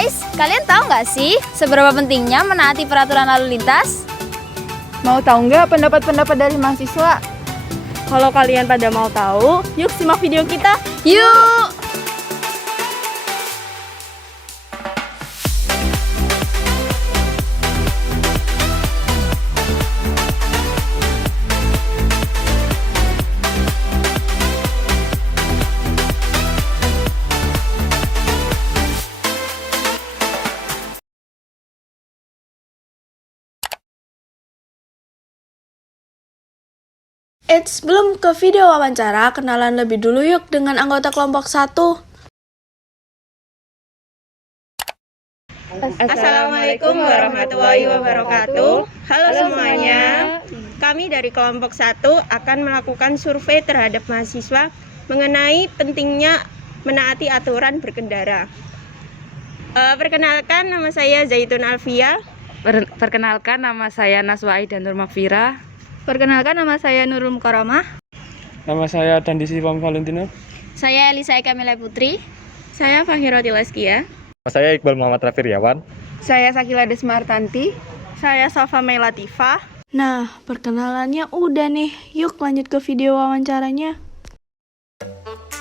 Guys, kalian tahu nggak sih seberapa pentingnya menaati peraturan lalu lintas? Mau tahu nggak pendapat-pendapat dari mahasiswa? Kalau kalian pada mau tahu, yuk simak video kita. Yuk! Sebelum ke video wawancara, kenalan lebih dulu yuk dengan anggota kelompok 1. Assalamualaikum warahmatullahi wabarakatuh. Halo semuanya. Kami dari kelompok 1 akan melakukan survei terhadap mahasiswa mengenai pentingnya menaati aturan berkendara. Perkenalkan, nama saya Zaitun Alfia. Perkenalkan, nama saya Naswa Aidan Nurmafira. Perkenalkan, nama saya Nurul Mukarramah. Nama saya Dandisi Pam Valentino. Saya Elisa Kamila Putri. Saya Fahiroti Leskia. Saya Iqbal Muhammad Rafiryawan. Saya Sakila Desmartanti. Saya Safa Meilatifah. Nah, perkenalannya udah nih. Yuk lanjut ke video wawancaranya.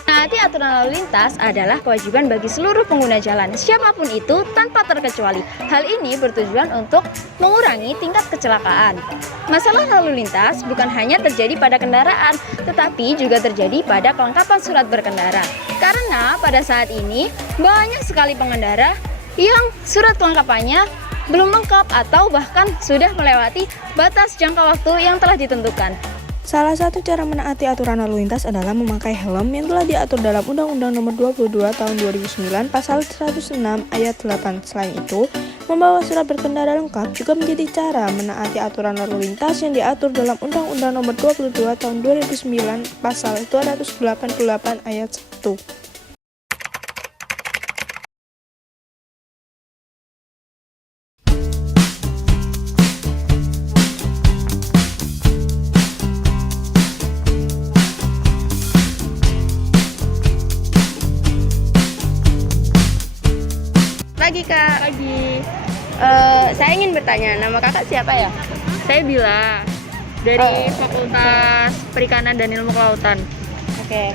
Menaati aturan lalu lintas adalah kewajiban bagi seluruh pengguna jalan, siapapun itu tanpa terkecuali. Hal ini bertujuan untuk mengurangi tingkat kecelakaan. Masalah lalu lintas bukan hanya terjadi pada kendaraan, tetapi juga terjadi pada kelengkapan surat berkendara. Karena pada saat ini banyak sekali pengendara yang surat kelengkapannya belum lengkap atau bahkan sudah melewati batas jangka waktu yang telah ditentukan. Salah satu cara menaati aturan lalu lintas adalah memakai helm yang telah diatur dalam Undang-Undang Nomor 22 Tahun 2009 Pasal 106 Ayat 8. Selain itu, membawa surat berkendara lengkap juga menjadi cara menaati aturan lalu lintas yang diatur dalam Undang-Undang Nomor 22 Tahun 2009 Pasal 288 Ayat 1. Pagi Kak. Pagi. Saya ingin bertanya, nama kakak siapa ya? Saya Bila dari Fakultas Perikanan dan Ilmu Kelautan. Oke.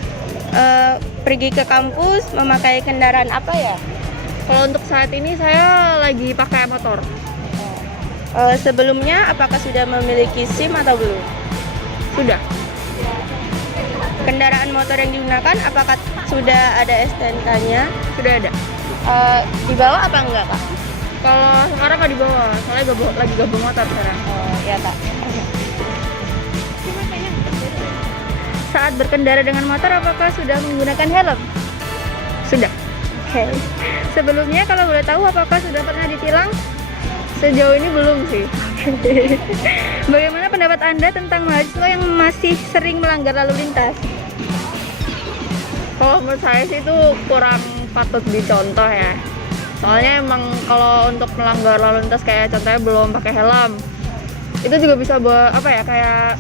Pergi ke kampus memakai kendaraan apa ya? Kalau untuk saat ini saya lagi pakai motor. Sebelumnya apakah sudah memiliki SIM atau belum? Sudah. Kendaraan motor yang digunakan apakah sudah ada STNK-nya? Sudah ada. Dibawa apa enggak Kak? Kalau sekarang nggak dibawa, soalnya lagi gabung motor sekarang. Oh ya Kak. Saat berkendara dengan motor, apakah sudah menggunakan helm? Sudah. Oke. Sebelumnya kalau boleh tahu, apakah sudah pernah ditilang? Sejauh ini belum sih. Bagaimana pendapat Anda tentang mahasiswa yang masih sering melanggar lalu lintas? Kalau menurut saya sih itu kurang patut dicontoh ya. Soalnya emang kalau untuk melanggar lalu lintas kayak contohnya belum pakai helm, itu juga bisa kayak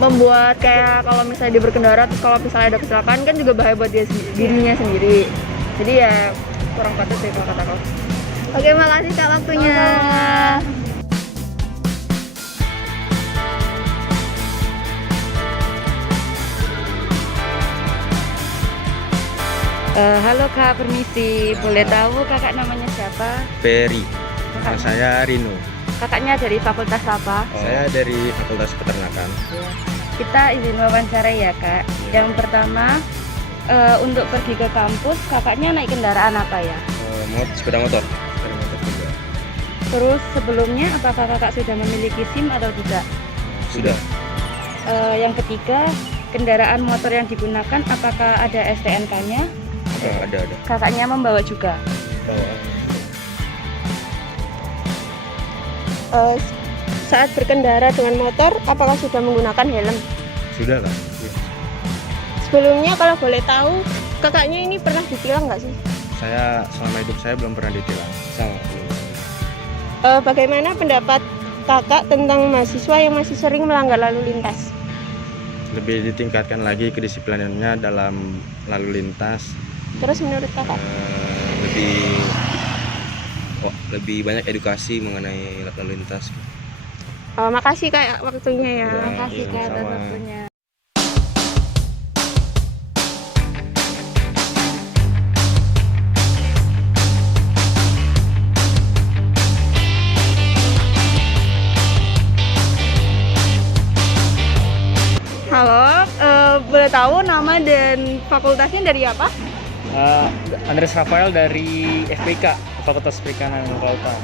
membuat kayak kalau misalnya dia berkendara terus kalau misalnya ada kecelakaan kan juga bahaya buat dirinya sendiri. Jadi ya kurang patut sih kalau kata aku. Oke, makasih Kak waktunya. Halo Kak, permisi. Boleh tahu kakak namanya siapa? Ferry. Nama saya Rino. Kakaknya dari fakultas apa? Saya dari Fakultas Peternakan. Kita izin wawancara ya Kak. Yang pertama, untuk pergi ke kampus, kakaknya naik kendaraan apa ya? Sepeda motor. Sepeda motor juga. Terus sebelumnya, apakah kakak sudah memiliki SIM atau tidak? Sudah. Yang ketiga, kendaraan motor yang digunakan, apakah ada STNK-nya? Ada. Kakaknya membawa juga? Bawa. Saat berkendara dengan motor, apakah sudah menggunakan helm? Sudah lah. Sebelumnya kalau boleh tahu, kakaknya ini pernah ditilang nggak sih? Saya selama hidup saya belum pernah ditilang. Sama. Bagaimana pendapat kakak tentang mahasiswa yang masih sering melanggar lalu lintas? Lebih ditingkatkan lagi kedisiplinannya dalam lalu lintas Terus menurut kakak? Lebih banyak edukasi mengenai lalu lintas. Oh, makasih kak waktunya ya. Ya, Makasih iya, Kak atas sama. waktunya. Halo, boleh tahu nama dan fakultasnya dari apa? Andres Rafael dari FPK, Fakultas Perikanan dan Kelautan.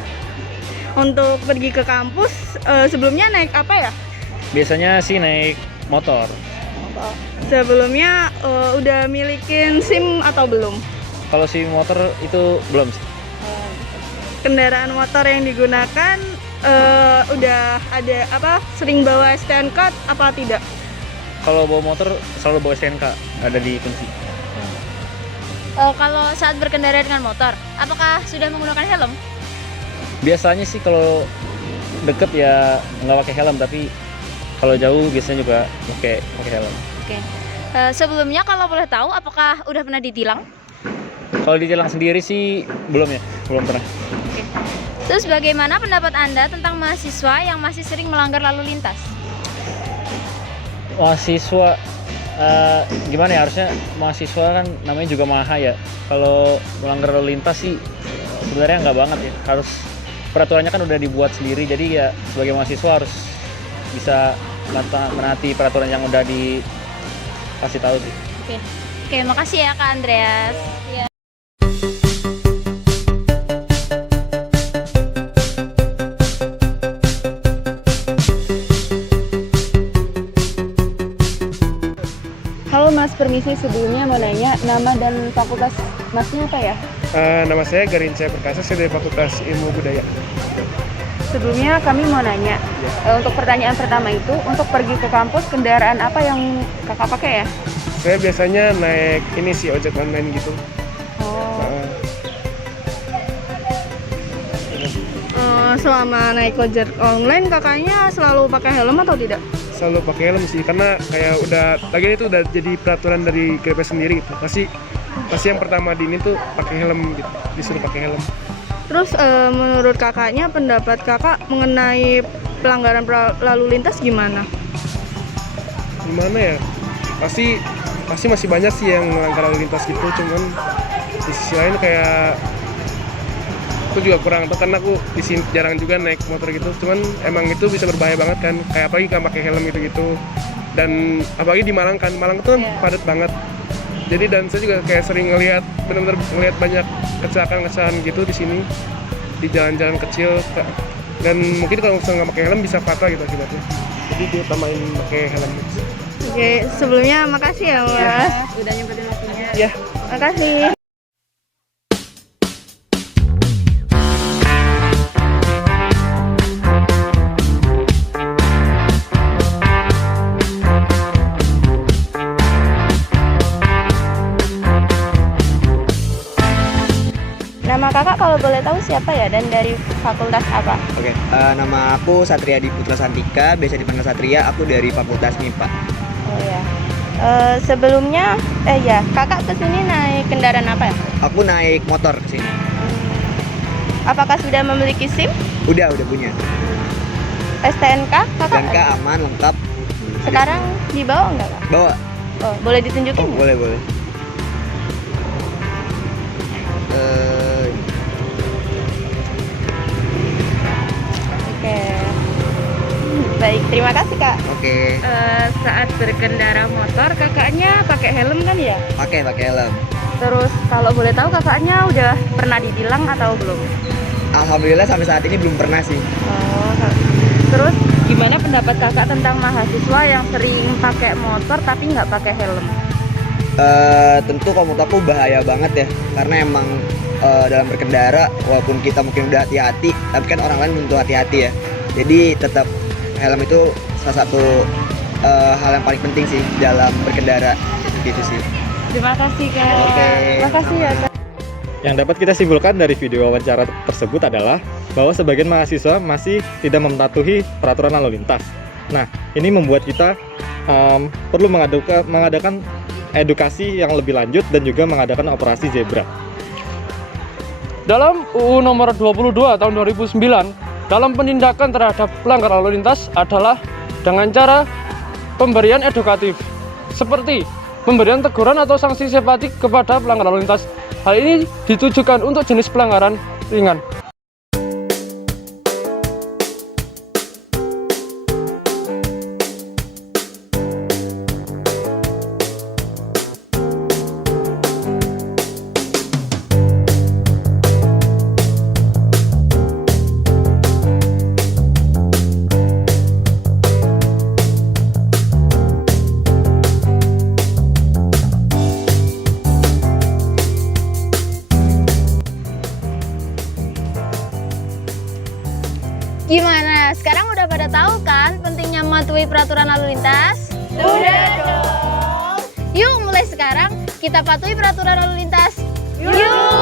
Untuk pergi ke kampus, sebelumnya naik apa ya? Biasanya sih naik motor. Sebelumnya udah milikin SIM atau belum? Kalau si motor itu belum sih. Kendaraan motor yang digunakan udah ada apa? Sering bawa STNK apa tidak? Kalau bawa motor selalu bawa STNK, ada di kunci. Kalau saat berkendara dengan motor, apakah sudah menggunakan helm? Biasanya sih kalau deket ya nggak pakai helm, tapi kalau jauh biasanya juga pakai helm. Oke. Sebelumnya kalau boleh tahu, apakah udah pernah ditilang? Kalau ditilang sendiri sih belum ya, belum pernah. Oke. Terus bagaimana pendapat Anda tentang mahasiswa yang masih sering melanggar lalu lintas? Mahasiswa gimana ya, harusnya mahasiswa kan namanya juga maha ya. Kalau melanggar lalu lintas sih sebenarnya nggak banget ya, harus peraturannya kan udah dibuat sendiri, jadi ya sebagai mahasiswa harus bisa menaati peraturan yang udah dikasih tahu sih. Oke, makasih ya Kak Andreas. Halo Mas, permisi, sebelumnya mau nanya nama dan fakultas Masnya apa ya? Nama saya Garinca Perkasa, saya dari Fakultas Ilmu Budaya. Sebelumnya kami mau nanya, untuk pertanyaan pertama itu, untuk pergi ke kampus kendaraan apa yang kakak pakai ya? Saya biasanya naik ini sih, ojek online gitu. Selama naik ojek online kakaknya selalu pakai helm atau tidak? Selalu pakai helm sih, karena kayak lagian itu udah jadi peraturan dari GP sendiri gitu. Pasti yang pertama di ini tuh pakai helm gitu, disuruh pakai helm. Terus menurut kakaknya, pendapat kakak mengenai pelanggaran lalu lintas gimana? Gimana ya? Pasti masih banyak sih yang melanggar lalu lintas gitu, cuman di sisi lain kayak aku juga kurang tahu karena aku di sini jarang juga naik motor gitu, cuman emang itu bisa berbahaya banget kan, kayak apalagi nggak pakai helm gitu dan apalagi di Malang kan, Malang itu kan padat banget, jadi dan saya juga kayak sering benar-benar ngelihat banyak kecelakaan gitu di sini di jalan-jalan kecil, dan mungkin kalau misalnya nggak pakai helm bisa fatal gitu akibatnya, jadi diutamain pakai helm. Oke, sebelumnya makasih ya Mas. Udah nyempetin waktunya. Ya. Makasih. Nama kakak kalau boleh tahu siapa ya, dan dari fakultas apa? Oke, nama aku Satriadi Putra Santika, biasa dipanggil Satria, aku dari Fakultas MIPA. Oh ya. Sebelumnya, kakak kesini naik kendaraan apa ya? Aku naik motor ke sini. Apakah sudah memiliki SIM? Udah punya. STNK kakak? STNK aman, lengkap. Sekarang dibawa nggak kak? Bawa? Oh, boleh ditunjukin? Oh, nggak? boleh. Oke. Baik, terima kasih kak. Oke. Saat berkendara motor kakaknya pakai helm kan ya? Pakai helm. Terus kalau boleh tahu kakaknya udah pernah ditilang atau belum? Alhamdulillah sampai saat ini belum pernah sih. Oh. Terus gimana pendapat kakak tentang mahasiswa yang sering pakai motor tapi nggak pakai helm? Tentu kalau menurut aku bahaya banget ya, karena emang dalam berkendara walaupun kita mungkin udah hati-hati, tapi kan orang lain belum tentu hati-hati ya. Jadi tetap helm itu salah satu hal yang paling penting sih dalam berkendara, gitu sih. Terima kasih kak. Oke. Terima kasih ya kak. Yang dapat kita simpulkan dari video wawancara tersebut adalah bahwa sebagian mahasiswa masih tidak mematuhi peraturan lalu lintas. Nah, ini membuat kita perlu mengadakan edukasi yang lebih lanjut dan juga mengadakan operasi zebra. Dalam UU nomor 22 tahun 2009, dalam penindakan terhadap pelanggar lalu lintas adalah dengan cara pemberian edukatif, seperti pemberian teguran atau sanksi simpatik kepada pelanggar lalu lintas. Hal ini ditujukan untuk jenis pelanggaran ringan. Gimana? Sekarang udah pada tahu kan pentingnya mematuhi peraturan lalu lintas? Udah dong. Yuk mulai sekarang kita patuhi peraturan lalu lintas. Yuk.